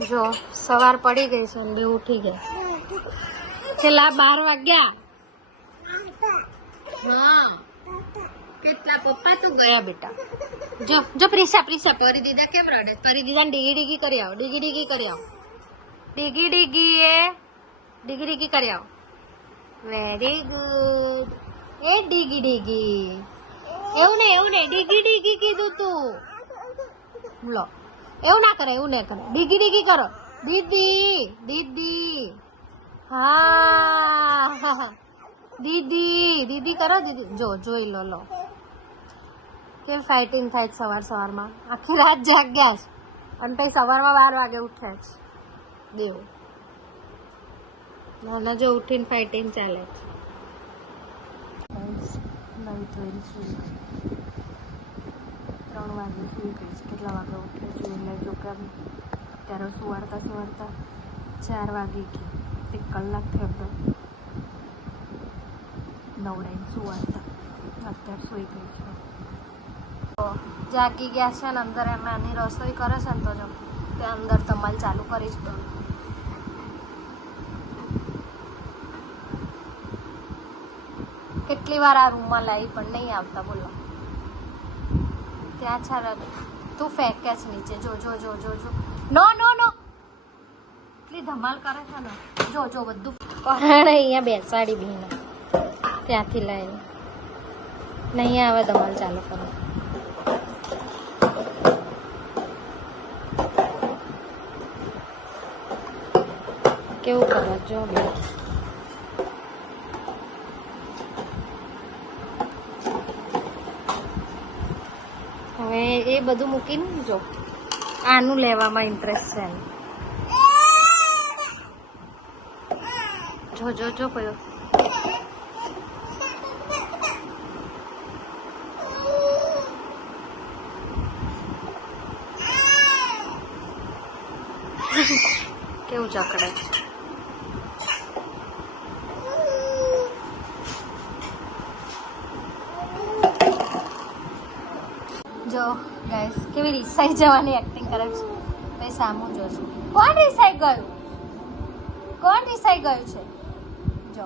જો સવાર પડી ગઈ છે ને બે ઉઠી ગયા. છેલ્લા 12 વાગ્યા. હા કેટલા પપ્પા તો ગયા બેટા. જો જો પ્રિસા પ્રિસા પરી દીધા કેમ રડે? પરી દીધા ને ડીગી ડીગી કરી આવો. ડીગી ડીગી કરી આવો. ડીગી ડીગી એ ડીગી ડીગી કરી આવો. Very good. એ ડીગી ડીગી. એવું નહીં ડીગી ડીગી કીધું તું. લો એવું ના કરે, એવું ના કરે. ડીગી ડીગી કરો. દીદી દીદી. હા દીદી દીદી કરો દીદી. જો જોઈ લો લો કેમ ફાઇટિંગ થાય છે સવારમાં. આખી રાત જાગ્યા છે અને પછી સવારમાં 12 વાગે ઉઠ્યા છે દેવ. નાના જો ઉઠીને ફાઇટિંગ ચાલે છે. નહીં ધોઈને સુઈ 3 વાગે સુઈ ગઈ છે. કેટલા વાગે ઉઠે જોઈને જો કે અત્યારે સુવાડતા 4 વાગી ગયા. 1 કલાક થયો હતો નવડાઈને સુવાડતા. અત્યારે સુઈ ગઈ છે. જાગી ગયા છે ને અંદર એમ એની રસોઈ કરે છે ને તો જો તે અંદર ધમાલ ચાલુ કરી જ દો. કેટલી વાર આ રૂમમાં લાવી પણ નહીં આવતા. બોલો ત્યાં છે તું ફેંકે છે નીચે. જો જો જો જો જો નો નો નો એટલી ધમાલ કરે છે ને. જો જો બધું કારણ અહીંયા બેસાડી બહેને ત્યાંથી લઈને નહીં આવે ધમાલ ચાલુ કરો. કેવું કરો જો બે. હવે એ બધું મૂકીને જો આનું લેવામાં ઇન્ટરેસ્ટ છે. જો જો જો કયો કેવું જકડે. જો ગાઈસ કેવી રિસાઈ જવાની એક્ટિંગ કરે છે. પછી સામું જોશું. કોણ રિસાઈ ગયું? કોણ રિસાઈ ગયું છે? જો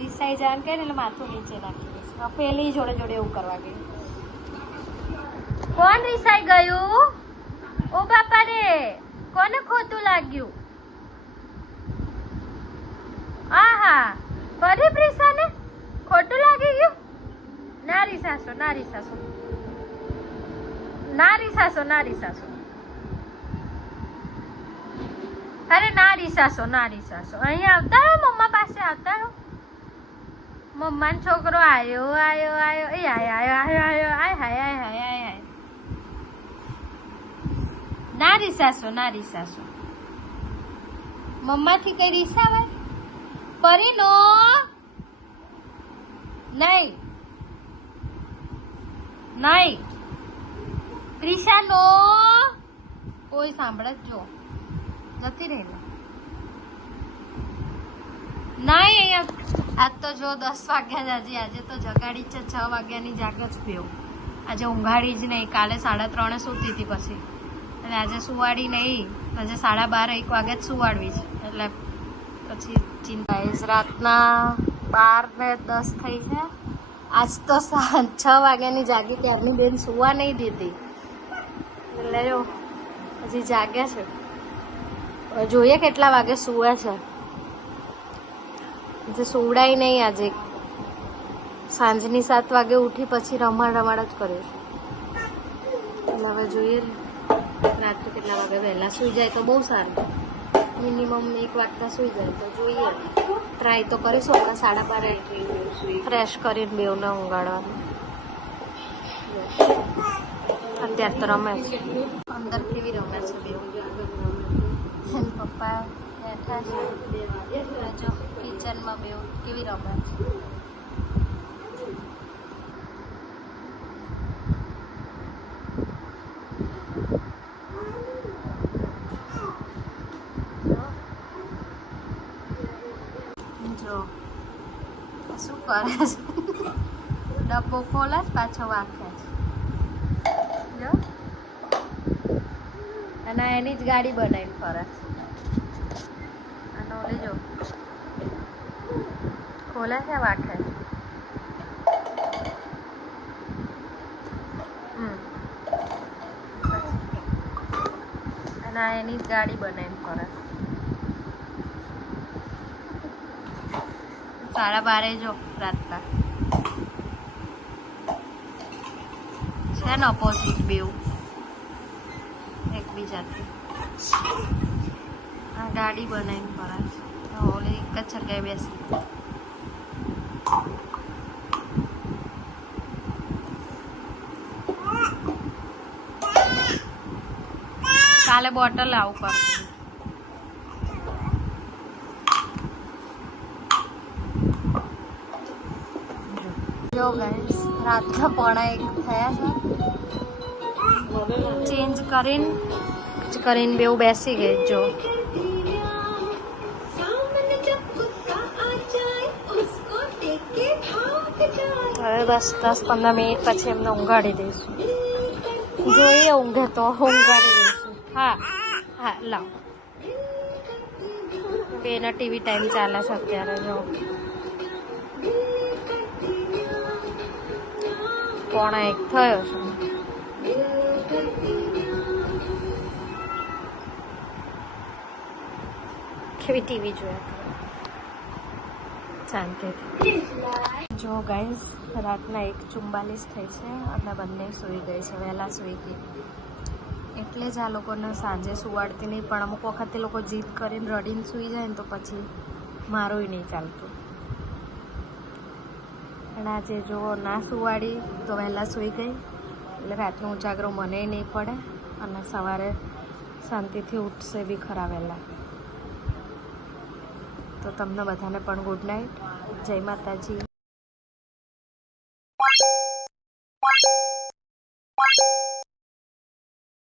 રિસાઈ જવાનું કહે ને એટલે માથું નીચે નાખી દઈશ. પેલી જોડે જોડે એવું કરવા ગઈ. કોણ રિસાઈ ગયું? ઓ બાપા રે કોને ખોટું લાગ્યું? આહા ફરી પ્રિસાને ખોટું લાગી ગયું. નારી સાસો નારી સાસો નારી સાસો નારી સાસો. અરે નારી સાસો નારી સાસો. અહીંયા આવતા રહો મમ્મા પાસે આવતા રહો. મમ્માનો છોકરો આયો આયો આયો. એ આયો આયો આયો આયો આય હાય આય હાય આય હાય. નારી સાસો નારી સાસો. મમ્માથી કઈ રીસાવે? પરીનો નહીં નહીં પ્રિશાનો કોઈ સાંભળે જો જતી રહી ને નહીં. અહીંયા આજ તો જો 10 વાગ્યા જ. આજે તો જગાડી છે 6 વાગ્યાની જાગ જ પીઓ. આજે ઊંઘાડી જ નહીં. કાલે 3:30 સૂતી હતી પછી એટલે આજે સુવાડી નહીં. આજે 12:30 1 વાગે જ સુવાડવી છે એટલે પછી ચિંતા. રાતના 12:10 થઈ છે. આજ તો 6 વાગ્યાની જાગી ત્યારની બેન સુવા નહીં દીધી એટલે જો હજી જાગ્યા છે. જોઈએ કેટલા વાગે સુવે છે. જે સુવડાય નહીં આજે. સાંજની 7 વાગે ઉઠી પછી રમાડ જ કર્યો છે. એટલે હવે જોઈએ રાત્રે કેટલા વાગે વહેલા સુઈ જાય તો બહુ સારું. મિનિમમ 1 વાગતા સુઈ જાય તો જોઈએ. ટ્રાય તો કરીશું. હમણાં 12:30 ફ્રેશ કરીને બેવને ઊંઘાડવાનું. અત્યારે તો રમે છે અંદર. કેવી રમે છે બેવ. પપ્પા બેઠા છે જો કિચનમાં. બેવ કેવી રમે છે. જો શું કરે છે? ડબ્બો ખોલે જ પાછો વાંખે છે. જો અને એની જ ગાડી બનાવીને ફરે. અને ઓલી જો ખોલે છે વાંખે. અને એની જ ગાડી બનાવીને ફરે. 12:30 જો રાતના છે ને ઓપોઝિટ બેવ એકબીજાથી. આ ગાડી બનાવીને ફરે છે. ઓલી એક જ જગ્યાએ બેસી. કાલે બોટલ આવું કર. જો ગાઈસ રાતના 1:30 થયા છે. ચેન્જ કરીને બેવ બેસી ગઈ. જો હવે બસ 10-15 મિનિટ પછી એમને ઊંઘાડી દઈશું. જોઈએ ઊંઘે તો ઊંઘાડી દઈશું. હા હા લાવ. બેનો ટીવી ટાઈમ ચાલે છે અત્યારે. જો 1:30 થયો છે. કેવી ટીવી જોયા શાંતિથી. જો ગાઈસ રાતના 1:44 થઈ છે અને બંને સૂઈ ગઈ છે. વહેલા સૂઈ ગઈ એટલે જ આ લોકોને સાંજે સુવાડતી નહીં. પણ અમુક વખતે લોકો જીદ કરીને રડીને સૂઈ જાય ને તો પછી મારુંય નહીં ચાલતું. પણ આજે જો ના સુવાડી તો વહેલા સૂઈ ગઈ એટલે રાતનો ઉજાગરો મને નહીં પડે અને સવારે શાંતિથી ઉઠશે બી ખરા વહેલા. તો તમને બધાને પણ ગુડ નાઇટ. જય માતાજી.